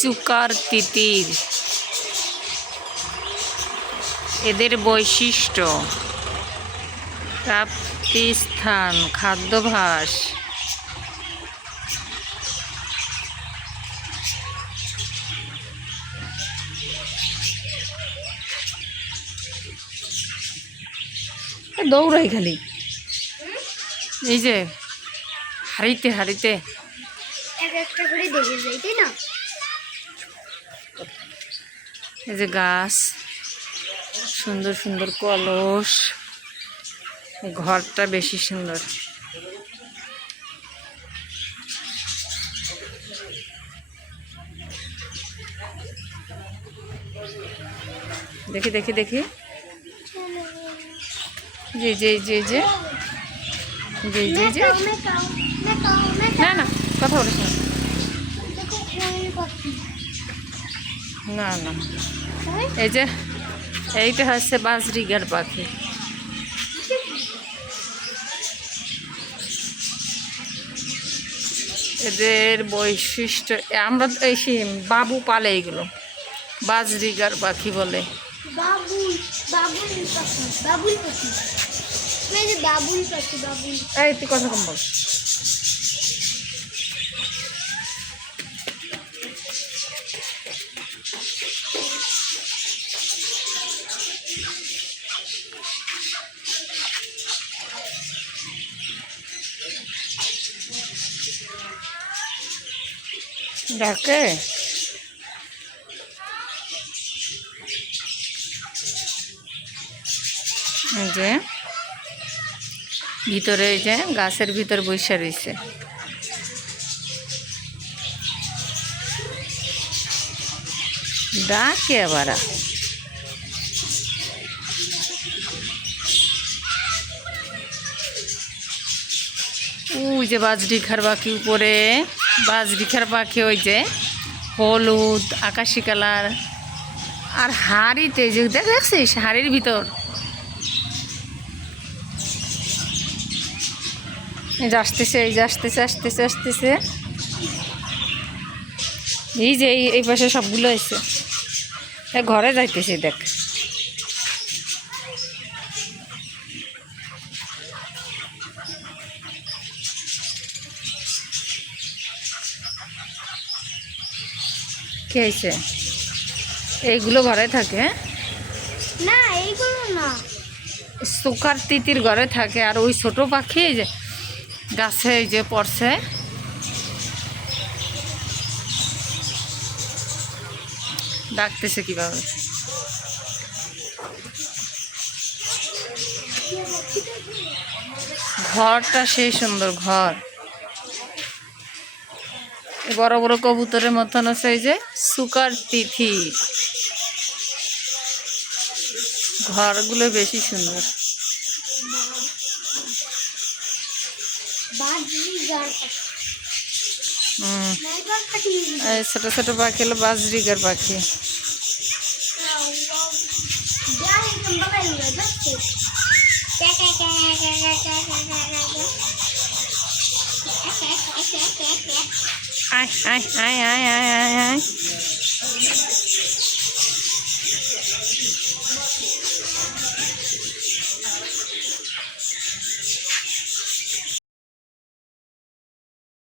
Sugar তিতির। এদের বৈশিষ্ট্য, প্রাপ্তিস্থান, খাদ্যাভ্যাস। দৌড়াই খালি, এই যে হারিতে হারিতে একটা করে দেখে যাই, তাই না? এই যে গাছ, সুন্দর সুন্দর কলস, ঘরটা বেশি সুন্দর। দেখি দেখি দেখি, জি জি জি জি জি জি জি, না না কথা বলিস না, না না, এই যে এইটা হচ্ছে বাজরিগার পাখি। এদের বৈশিষ্ট্য, আমরা এই বাবু পালে এইগুলো, বাজরিগার পাখি বলে। বাবুল বাবুল পাখি, বাবুল পাখি, এই যে বাবুল পাখি, বাবুল। এই তুই কথা কম বল। ডাকে যে ভিতরে, এই যে গাছের ভিতর বসে রয়েছে। ডাকে আবার, ওই যে বাজরি খার পাখি উপরে, বাজরি খার পাখি ওই যে হলুদ আকাশি কালার, আর হাড়িতে যে দেখছিস হাড়ির ভিতর এই যে আসতেছে, এই যে আসতেছে আসতেছে আসতেছে, এই যে এই পাশে সবগুলো আছে, ঘরে যাইতেছে দেখ। কে হয়েছে? এইগুলো ঘরে থাকে না, এইগুলো না, সুকার তিতির ঘরে থাকে। আর ওই ছোট পাখি এই যে গাছে এই যে পড়ছে, ডাকতেছে কিভাবে। ঘরটা সেই সুন্দর ঘর, বড় বড় কবুতরের মতন আছে, এই যে সুকার তিথি, ঘরগুলো বেশি সুন্দর। ছোট ছোট পাখি হলো বাজরিগার পাখি। আয় আয় আয় আয় আয় আয় আয়।